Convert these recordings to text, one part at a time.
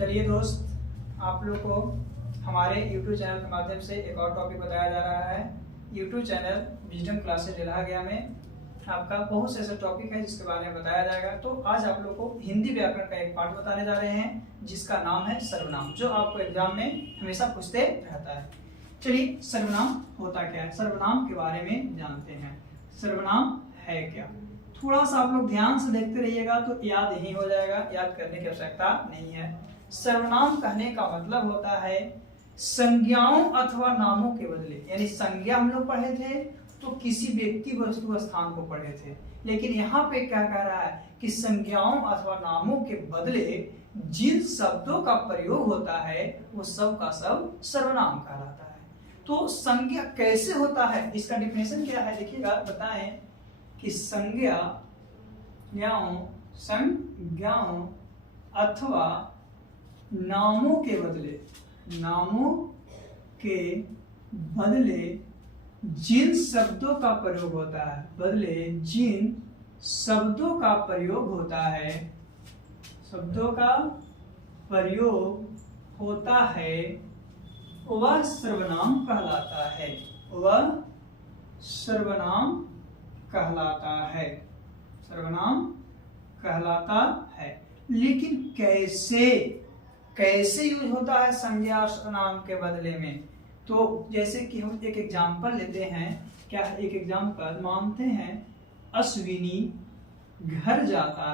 चलिए दोस्त, आप लोग को हमारे YouTube चैनल के माध्यम से एक और टॉपिक बताया जा रहा है। YouTube चैनल विजडम क्लासेज रहा गया में आपका बहुत से ऐसे टॉपिक है जिसके बारे में बताया जाएगा। तो आज आप लोग को हिंदी व्याकरण का एक पाठ बताने जा रहे हैं जिसका नाम है सर्वनाम, जो आपको एग्जाम में हमेशा पूछते रहता है। चलिए, सर्वनाम होता क्या है, सर्वनाम के बारे में जानते हैं। सर्वनाम है क्या, थोड़ा सा आप लोग ध्यान से देखते रहिएगा तो याद ही हो जाएगा, याद करने की आवश्यकता नहीं है। सर्वनाम कहने का मतलब होता है संज्ञाओं अथवा नामों के बदले, यानी संज्ञा हम लोग पढ़े थे तो किसी व्यक्ति वस्तु स्थान को पढ़े थे, लेकिन यहाँ पे क्या कह रहा है कि संज्ञाओं अथवा नामों के बदले जिन शब्दों का प्रयोग होता है वो सब का सब सर्वनाम कहलाता है। तो संज्ञा कैसे होता है, इसका डिफिनेशन क्या है देखिएगा, बताएं कि संज्ञाओं अथवा नामों के बदले जिन शब्दों का प्रयोग होता है, वह सर्वनाम कहलाता है। लेकिन कैसे यूज होता है संज्ञा और सर्वनाम के बदले में, तो जैसे कि हम एक एग्जांपल लेते हैं। क्या है एक एग्जांपल, मानते हैं अश्विनी घर जाता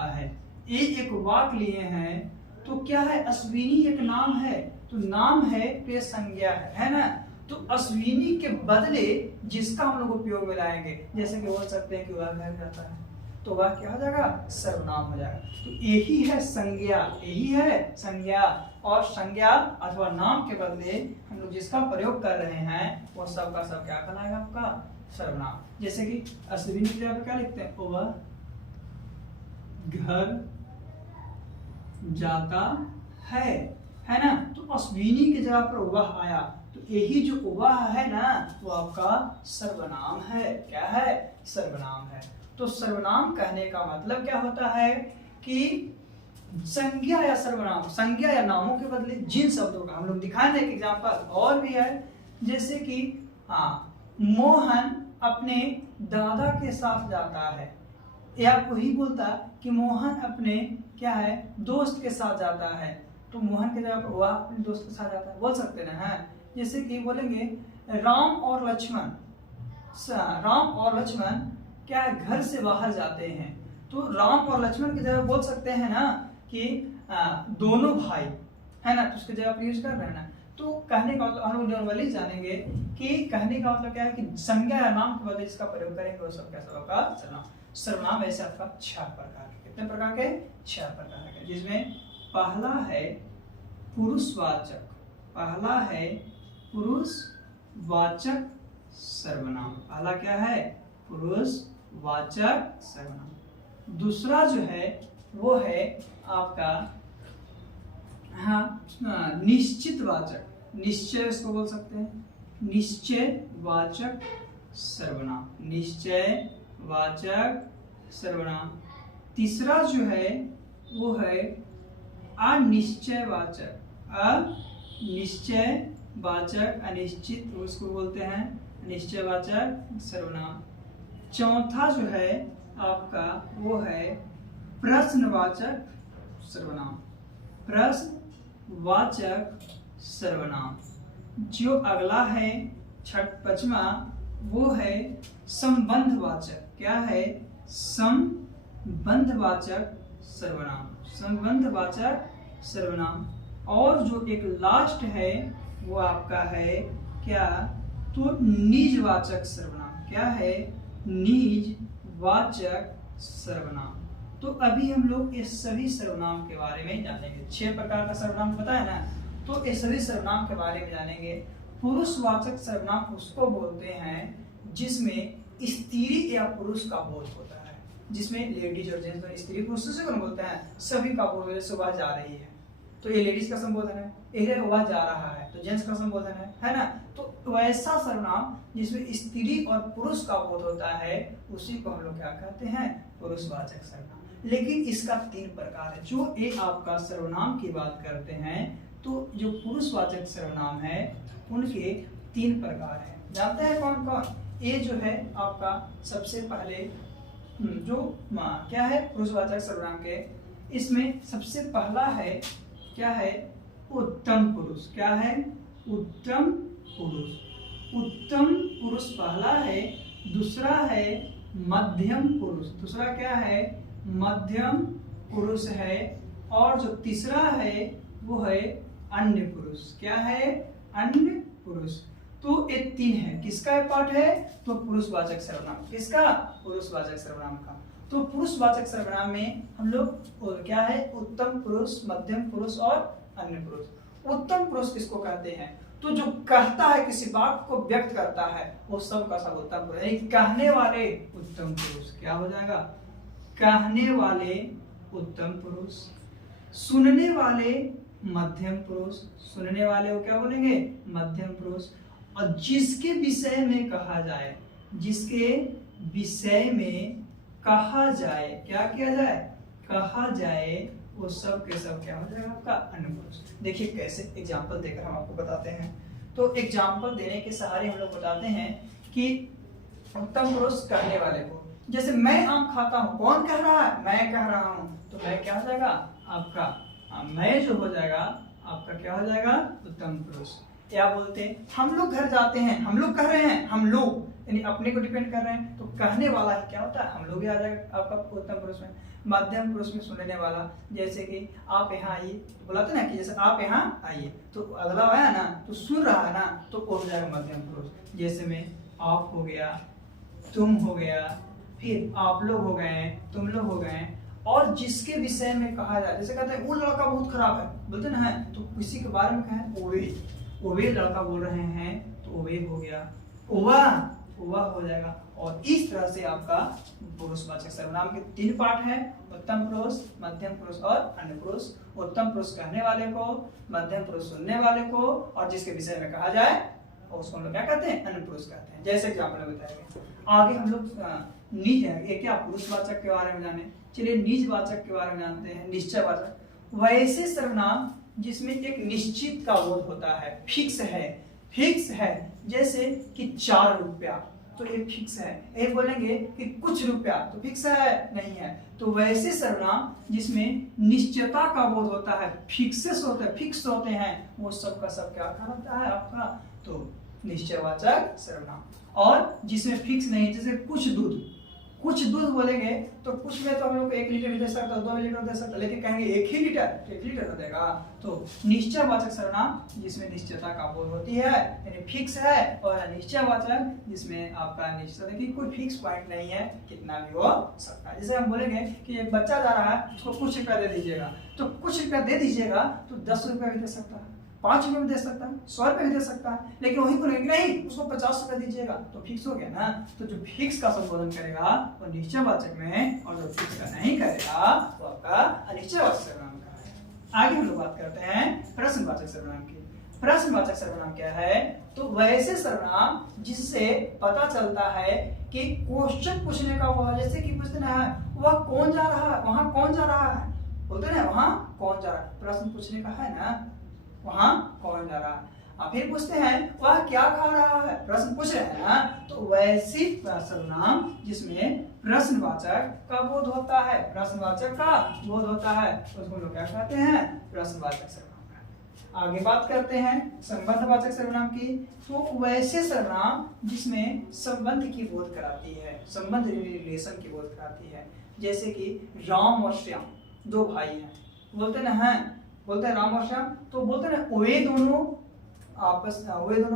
है, ये एक वाक्य लिए हैं। तो क्या है, अश्विनी एक नाम है, तो नाम है तो ये संज्ञा है ना। तो अश्विनी के बदले जिसका हम लोग उपयोग में लाएंगे, जैसे कि बोल सकते हैं कि वह घर जाता है, तो वह क्या हो जाएगा, सर्वनाम हो जाएगा। तो यही है संज्ञा, और संज्ञा अथवा नाम के बदले हम लोग जिसका प्रयोग कर रहे हैं वो सब का सब क्या कहलाएगा, आपका सर्वनाम। जैसे कि अश्विनी की जगह क्या लिखते हैं, वह घर जाता है ना। तो अश्विनी की जगह पर वह आया, तो यही जो वह है ना वो आपका सर्वनाम है। क्या है, सर्वनाम है। तो सर्वनाम कहने का मतलब क्या होता है कि संज्ञा या सर्वनाम, संज्ञा या नामों के बदले जिन शब्दों का, हम लोग दिखाएंगे एक एग्जांपल और भी है। जैसे कि मोहन अपने दादा के साथ जाता है, या कोई बोलता कि मोहन अपने क्या है दोस्त के साथ जाता है, तो मोहन के जगह पर वह अपने दोस्त के साथ जाता है, बोल सकते ना है। जैसे कि बोलेंगे राम और लक्ष्मण क्या है घर से बाहर जाते हैं, तो राम और लक्ष्मण की जगह बोल सकते हैं ना कि दोनों भाई है ना, तो उसकी जगह पर यूज कर रहे हैं ना। तो कहने का मतलब हम लोग नॉर्मली जानेंगे कि कहने का मतलब क्या है कि संज्ञा या नाम के बदले जिसका प्रयोग करेंगे वो सब कैसा होगा, सर्वनाम। सर्वनाम ऐसे आपका 6 प्रकार के, कितने प्रकार के, 6 प्रकार के, जिसमें पहला है पुरुषवाचक सर्वनाम। पहला क्या है, पुरुषवाचक सर्वनाम। दूसरा जो है वो है आपका निश्चयवाचक, निश्चय उसको बोल सकते हैं, निश्चयवाचक सर्वनाम। तीसरा जो है वो है अनिश्चित उसको बोलते हैं निश्चयवाचक सर्वनाम। चौथा जो है आपका वो है प्रश्नवाचक सर्वनाम। जो अगला है 5वां वो है संबंधवाचक। क्या है, संबंधवाचक सर्वनाम। और जो एक लास्ट है वो आपका है क्या, तो निजवाचक सर्वनाम। क्या है, निजवाचक सर्वनाम। तो अभी हम लोग इस सभी सर्वनाम के बारे में जानेंगे। 6 प्रकार का सर्वनाम बताया ना, तो इस सभी सर्वनाम के बारे में जानेंगे। पुरुषवाचक सर्वनाम उसको बोलते हैं जिसमें स्त्री या पुरुष का बोध होता है, जिसमें लेडीज और जेंट्स, स्त्री पुरुष से कौन बोलते हैं, सभी का बोध। सुबह जा रही है तो ये लेडीज का संबोधन है, ये वह जा रहा है तो जेंट्स का संबोधन है ना। तो वैसा सर्वनाम जिसमें स्त्री और पुरुष का बोध होता है उसी को हम लोग क्या कहते हैं, पुरुषवाचक सर्वनाम। लेकिन इसका 3 प्रकार है। जो ये आपका सर्वनाम की बात करते हैं तो जो पुरुषवाचक सर्वनाम है उनके 3 प्रकार हैं। जानते हैं कौन कौन? ये जो है आपका सबसे पहले जो क्या है पुरुषवाचक सर्वनाम के, इसमें सबसे पहला है क्या है? उत्तम पुरुष। क्या है? उत्तम पुरुष। उत्तम पुरुष पहला है। दूसरा है मध्यम पुरुष। दूसरा क्या है? मध्यम पुरुष है। और जो तीसरा है वो है अन्य पुरुष। क्या है? अन्य पुरुष। तो ये 3 है। किसका पार्ट है? तो पुरुषवाचक सर्वनाम। किसका? पुरुषवाचक सर्वनाम का। तो पुरुषवाचक सर्वनाम में हम लोग क्या है? उत्तम पुरुष, मध्यम पुरुष और अन्य पुरुष। उत्तम पुरुष किसको कहते हैं? तो जो कहता है, किसी बात को व्यक्त करता है, वो सब का सब उत्तम पुरुष। कहने वाले उत्तम पुरुष क्या हो जाएगा? कहने वाले उत्तम पुरुष। सुनने वाले मध्यम पुरुष। सुनने वाले को क्या बोलेंगे? मध्यम पुरुष। और जिसके विषय में कहा जाए, जिसके विषय में कहा जाए, क्या किया जाए? कहा जाए, वो सब के सब क्या हो जाएगा? आपका अन्य पुरुष। देखिए कैसे, एग्जाम्पल देकर हम आपको बताते हैं। तो एग्जाम्पल देने के सहारे हम लोग बताते हैं कि उत्तम पुरुष कहने वाले को, जैसे मैं आम खाता हूँ, कौन कह रहा है? मैं कह रहा हूँ। तो मैं क्या हो जाएगा? आपका मैं जो हो जाएगा आपका क्या हो जाएगा? उत्तम पुरुष। क्या बोलते हैं? हम लोग घर जाते हैं, हम लोग कह रहे हैं, हम लोग यानी अपने को डिपेंड कर रहे हैं, तो कहने वाला ही क्या होता है? हम लोग ही आ जाएगा आपका उत्तम पुरुष में। मध्यम पुरुष में सुनने वाला, जैसे कि आप यहाँ आइए, तो बुलाते ना कि जैसे आप यहाँ आइए, तो अगला आया ना तो सुन रहा है ना, तो हो जाएगा मध्यम पुरुष। जैसे में आप हो गया, तुम हो गया, फिर आप लोग हो गए, तुम लोग हो गए। और जिसके विषय में कहा जाए, जैसे कहते हैं वो लड़का बहुत खराब है, बोलते ना है, तो किसी के बारे में कहें ओवे लड़का बोल रहे हैं, तो ओवे हो गया, ओवा हो जाएगा। और इस तरह से आपका पुरुषवाचक सर्वनाम के 3 पार्ट है। उत्तम पुरुष, मध्यम पुरुष और अन्य पुरुष। उत्तम पुरुष कहने वाले को, मध्यम पुरुष सुनने वाले को, और जिसके विषय में कहा जाए उसको हम लोग क्या कहते हैं? अन्य पुरुष कहते हैं। जैसे एग्जाम्पल में बताएंगे। आगे हम लोग ये क्या पुरुषवाचक के बारे में जाने। चलिए निजवाचक के बारे में जानते हैं। निश्चयवाचक वैसे सर्वनाम जिसमें एक निश्चित का बोध होता है, फिक्स है। जैसे कि 4 रुपया, तो ये फिक्स है। ये बोलेंगे कि कुछ रुपया, तो फिक्स है नहीं है। तो वैसे सर्वनाम जिसमें निश्चयता का बोध होता है, फिक्स होते हैं, वो सब का सब क्या कहलाता है आपका? तो निश्चयवाचक सर्वनाम। और जिसमें फिक्स नहीं, जैसे कुछ दूध बोलेंगे तो कुछ में तो हम लोग 1 लीटर भी दे सकता है, 2 लीटर दे सकता है, लेकिन कहेंगे 1 ही लीटर, तो 1 लीटर देगा। तो निश्चयवाचक सर्वनाम जिसमें निश्चयता का बोध होती है, यानी फिक्स है। और निश्चयवाचक जिसमें आपका निश्चय है कि कोई फिक्स पॉइंट नहीं है, कितना भी हो सकता है। जैसे हम बोलेंगे कि एक बच्चा जा रहा है, उसको कुछ रुपया दे दीजिएगा, तो कुछ रुपया दे दीजिएगा तो 10 रुपया भी दे सकता है, 5 रुपये भी दे सकता है, 100 रुपये भी दे सकता है। लेकिन वही बोलेंगे नहीं उसको 50 रुपये दीजिएगा, तो फिक्स हो गया ना। तो जो फिक्स का संबोधन करेगा वो निश्चयवाचक में, और जो फिक्स का नहीं करेगा वो आपका अनिश्चयवाचक सर्वनाम का है। आगे हम लोग बात करते हैं प्रश्नवाचक सर्वनाम की। प्रश्नवाचक सर्वनाम क्या है? तो वैसे सर्वनाम जिससे पता चलता है कि क्वेश्चन पूछने का हुआ, जैसे कि पूछते ना वह कौन जा रहा है, वहां कौन जा रहा है, बोलते ना वहां कौन जा रहा है, प्रश्न पूछने का है ना, वहां कौन जा रहा है। अब फिर पूछते हैं वह क्या खा रहा है, प्रश्न पूछ रहे हैं ना, तो वैसी सर्वनाम जिसमें प्रश्नवाचक का बोध होता है, प्रश्नवाचक का बोध होता है, उसको लोग क्या कहते हैं? प्रश्नवाचक सर्वनाम। आगे बात करते हैं संबंधवाचक सर्वनाम की। तो वैसे सर्वनाम जिसमें संबंध की बोध कराती है, संबंध रिलेशन की बोध कराती है। जैसे कि राम और श्याम 2 भाई हैं, बोलते ना हैं, बोलते हैं राम और श्याम, तो बोलते हैं वे दोनों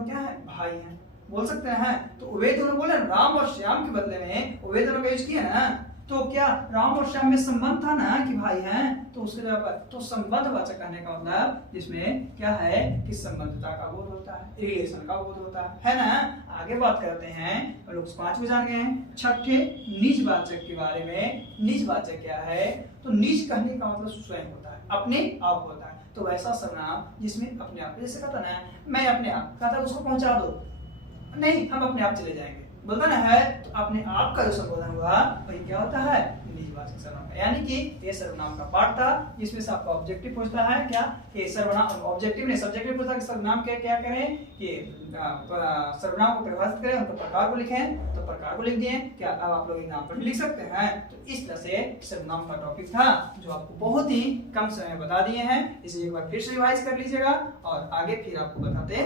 क्या है? भाई हैं, बोल सकते हैं। तो वे दोनों बोले, राम और श्याम के बदले में वे दोनों का यूज किया ना, तो क्या राम और श्याम में संबंध था ना कि भाई हैं, तो उसके जगह पर तो संबंधवाचक कहने का मतलब जिसमें क्या है कि संबंधता का बोध होता है, रिलेशन का बोध होता है ना। आगे बात करते हैं, लोग 5 को जान गए हैं। छठे निजवाचक के बारे में। निजवाचक क्या है? तो निज कहने का मतलब स्वयं होता है, अपने आप होता है। तो वैसा सर्वनाम जिसमें अपने आप, जैसे कहता ना मैं अपने आप, कहता उसको पहुंचा दो, नहीं हम अपने आप चले जाएंगे, बोलता ना है तो अपने आप का जो संबोधन हुआ वही क्या होता है, निजवाचक सर्वनाम का। यानी कि ये सर्वनाम का पार्ट था जिसमें से आपका ऑब्जेक्टिव पूछता है क्या, ये सर्वनाम ऑब्जेक्टिव नहीं सब्जेक्टिव पूछता है कि सर्वनाम क्या क्या करें कि सर्वनाम को परिभाषित करें, उनके प्रकार को लिखें, तो प्रकार को लिख दिए। क्या अब आप लोग एग्जाम पर भी लिख सकते हैं। तो इस तरह से सर्वनाम का टॉपिक था जो आपको बहुत ही कम समय में बता दिए हैं। इसे एक बार फिर से रिवाइज कर लीजिएगा और आगे फिर आपको बताते